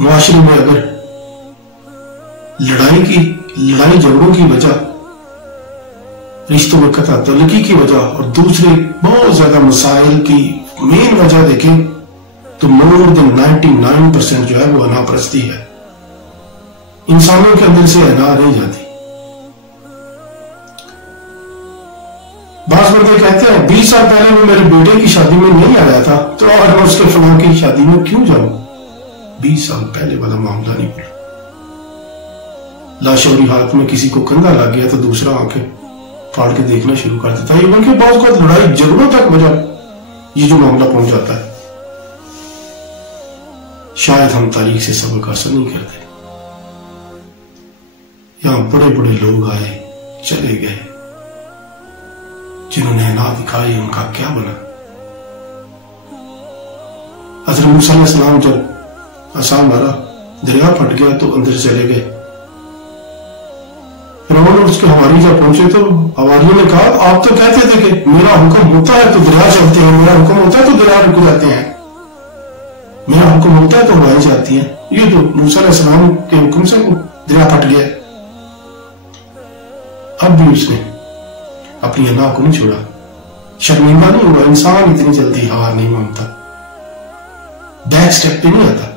معاشرے میں اگر لڑائی جھگڑوں کی وجہ، رشتوں میں قطع تعلقی کی وجہ اور دوسرے بہت زیادہ مسائل کی مین وجہ دیکھیں تو مور دین 99% جو ہے وہ انا پرستی ہے. انسانوں کے اندر سے انا نہیں جاتی. بعض بندے کہتے ہیں 20 سال پہلے وہ میرے بیٹے کی شادی میں نہیں آیا تھا تو آج میں اس کے فلاں کی شادی میں کیوں جاؤں. 20 سال پہلے والا معاملہ نہیں پڑا. لاشعوری حالت میں کسی کو کندھا لگ گیا تو دوسرا آنکھیں پھاڑ کے دیکھنا شروع کر دیتا ہے. بلکہ بعض اوقات لڑائی جھگڑوں تک وجہ یہ جو معاملہ پہنچ جاتا ہے. شاید ہم تاریخ سے سبق حاصل نہیں کرتے. یہاں بڑے بڑے لوگ آئے چلے گئے، جنہوں نے انا دکھائی ان کا کیا بنا. حضرت موسیٰ علیہ السلام جب عصا مارا دریا پھٹ گیا تو اندر چلے گئے. فرعون اور اس کے حواری جب پہنچے تو حواریوں نے کہا آپ تو کہتے تھے کہ میرا حکم ہوتا ہے تو دریا چلتے ہیں، میرا حکم ہوتا ہے تو دریا رک جاتے ہیں، میرا حکم ہوتا ہے تو ہوائیں جاتی ہیں. یہ تو موسیٰ علیہ السلام کے حکم سے دریا پھٹ گیا. اب بھی اس نے اپنی انا کو نہیں چھوڑا، شرمندہ نہیں ہوا. انسان اتنی جلدی ہار نہیں مانتا، بیک سٹیپ پہ نہیں آتا.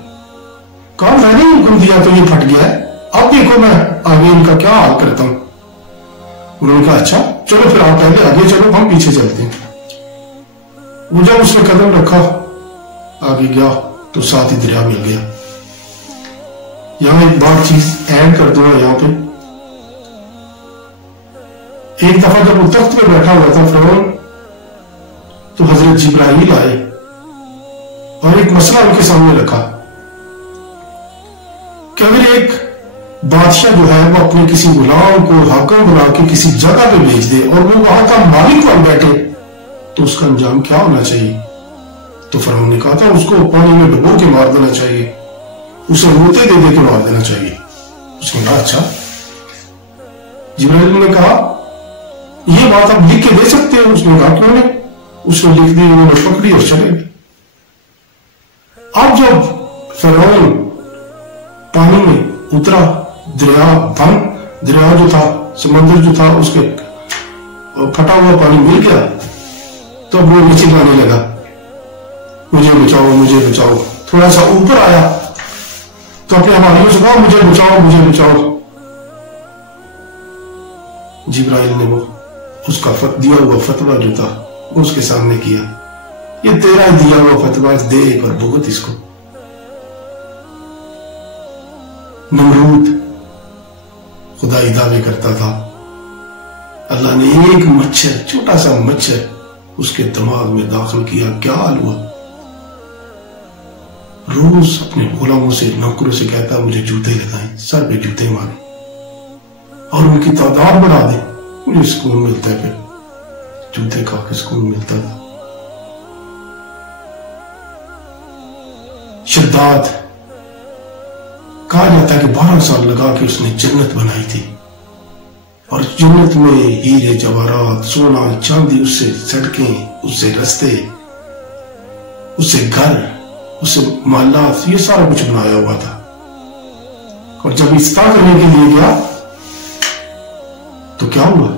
کہا میں نے حکم دیا تو یہ پھٹ گیا ہے، اب دیکھو میں آگے ان کا کیا حال کرتا ہوں. انہوں نے کہا اچھا چلو پھر آپ پہلے آگے چلو ہم پیچھے چلتے ہیں. وہ جب اس نے قدم رکھا آگے گیا تو ساتھ ہی دریا مل گیا. یہاں ایک بات چیز ایڈ کر دوں یہاں پہ. ایک دفعہ جب وہ تخت پہ بیٹھا ہوا تھا فرعون تو حضرت جبرائیل آئے اور ایک مسئلہ ان کے سامنے رکھا کہ اگر ایک بادشاہ جو ہے وہ اپنے کسی غلام کو حاکم بنا کے کسی جگہ پہ بھیج دے اور وہ وہاں کا مالک بن بیٹھے تو اس کا انجام کیا ہونا چاہیے. تو فرعون نے کہا تھا اس کو پانی میں ڈبو کے مار دینا چاہیے، اسے روتے دے دے کے مار دینا چاہیے. اس نے کہا اچھا. جبرائیل نے کہا یہ بات آپ لکھ کے دے سکتے ہیں. اس نے کہا کیوں نہیں. اس نے لکھ دی، انہوں نے پکڑی اور چلے گئے. اب جب فرعون پانی میں اترا، دریا جو تھا، سمندر جو تھا، اس کے پھٹا ہوا پانی مل گیا تو اب وہ نیچے جانے لگا، مجھے بچاؤ مجھے بچاؤ. تھوڑا سا اوپر آیا تو اپنے حواریوں سے کہا مجھے بچاؤ مجھے بچاؤ. جبرائیل نے وہ اس کا دیا ہوا فتویٰ جو تھا اس کے سامنے کیا. یہ تیرا دیا ہوا فتویٰ دیکھ اور بھگت اس کو. نمرود خدائی دعوے کرتا تھا. اللہ نے ایک مچھر، چھوٹا سا مچھر اس کے دماغ میں داخل کیا. کیا حال ہوا؟ روز اپنے غلاموں سے، نوکروں سے کہتا مجھے جوتے لگائیں، سر پہ جوتے ماریں اور ان کی تعداد بڑھا دیں، مجھے سکون ملتا ہے. پھر جوتے کھا کے سکون ملتا تھا. شداد کہا جاتا ہے کہ 12 سال لگا کے اس نے جنت بنائی تھی اور جنت میں ہیرے جواہرات، سونا چاندی، اس سے سڑکیں، اس سے رستے، اس سے گھر، اس سے محلات، یہ سارا کچھ بنایا ہوا تھا. اور جب استعمال کرنے کے لیے گیا تو کیا ہوا؟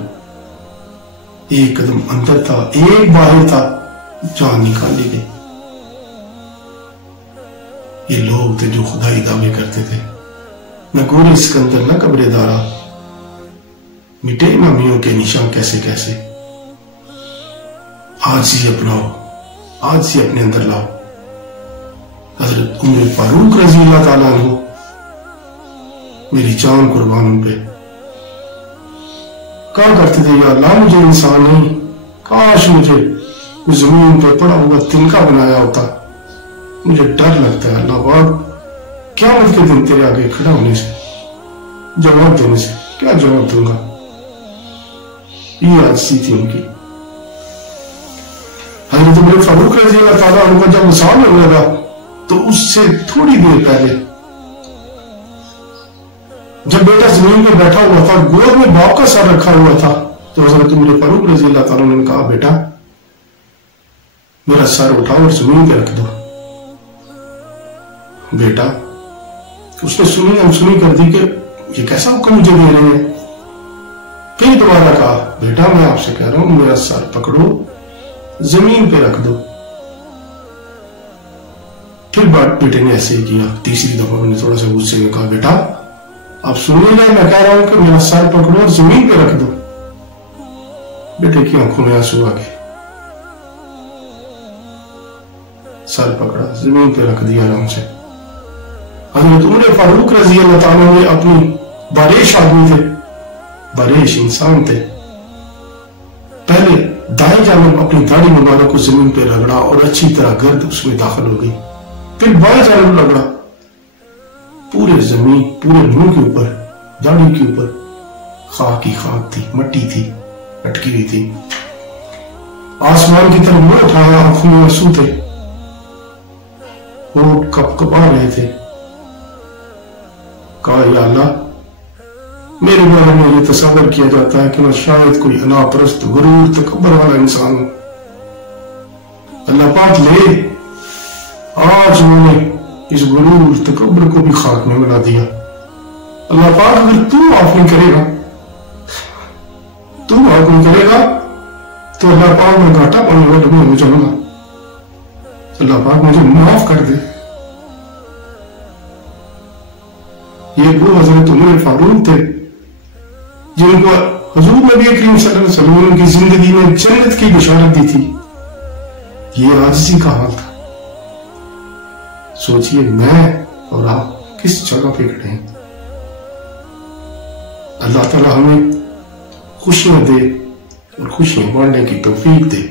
ایک قدم اندر تھا، ایک باہر تھا، جان نکالی گئی. یہ لوگ تھے جو خدائی دعوے کرتے تھے. نہ گورے اسکندر نہ قبر دارا، مٹے نامیوں کے نشان کیسے کیسے. آج ہی اپناؤ، آج ہی اپنے اندر لاؤ. حضرت عمر فاروق رضی اللہ تعالیٰ عنہ، میری جان قربان ان پہ، کہا کرتے تھے یا اللہ مجھے انسان نہیں، کاش مجھے زمین پہ پڑا ہوا تنکا بنایا ہوتا. مجھے ڈر لگتا ہے اللہ پاک قیامت کے دن تیرے آگے کھڑا ہونے سے، جواب دینے سے. کیا جواب دوں گا؟ یہ عاجزی تھی ان کی. حضرت عمر فاروق رضی اللہ تعالیٰ عنہ کا جب وصال ہونے لگا تو اس سے تھوڑی دیر پہلے جب بیٹا زمین پہ بیٹھا ہوا تھا، گود میں باپ کا سر رکھا ہوا تھا، تو حضرت عمر فاروق رضی اللہ تعالیٰ عنہ نے کہا بیٹا میرا سر اٹھاؤ اور زمین پہ رکھ دو. بیٹا اس نے سنی انسنی کر دی کہ یہ کیسا حکم مجھے دے رہے ہیں. پھر دوبارہ کہا بیٹا میں آپ سے کہہ رہا ہوں میرا سر پکڑو زمین پہ رکھ دو. پھر بیٹے نے ایسے ہی کیا. تیسری دفعہ میں نے تھوڑا سا غصے میں کہا بیٹا آپ سنیے نا میں کہہ رہا ہوں کہ میرا سر پکڑو اور زمین پہ رکھ دو. بیٹے کی آنکھوں میں آنسو آ گئے. سر پکڑا زمین پہ رکھ دیا آرام سے. حضرت عمر فاروق رضی اللہ تعالیٰ نے اپنی باریش آدمی تھے, باریش انسان تھے, پہلے دائیں جانب اپنی داڑھی مبارک کو زمین پہ رگڑا اور اچھی طرح گرد اس میں داخل ہو گئی. پھر بائیں جانب رگڑا, پورے زمین پورے منہ کے اوپر داڑھی کے اوپر خاک ہی خاک تھی, مٹی تھی اٹکی ہوئی تھی. آسمان کی طرف منہ اٹھایا, آنکھوں میں آنسو تھے, وہ کپ کپا رہے تھے. کہا یا اللہ میرے بارے میں یہ تصور کیا جاتا ہے کہ میں شاید کوئی انا پرست غرور تکبر والا انسان ہوں. اللہ پاک لے آج انہوں نے اس غرور تکبر کو بھی خاک میں ملا دیا. اللہ پاک اگر تو معاف نہیں کرے گا, تو معاف نہیں کرے گا تو اللہ پاک میں گھاٹا پانے والے میں جاؤں گا. اللہ پاک مجھے معاف کر دے. یہ وہ حضرت عمر فاروق تھے جن کو حضور نبی کریم صلی اللہ علیہ وسلم کی زندگی میں جنت کی بشارت دی تھی. یہ عاجزی کا حال تھا. سوچئے میں اور آپ کس جگہ پہ کھڑے ہیں. اللہ تعالی ہمیں خوشیاں دے اور خوشیاں بانٹنے کی توفیق دے.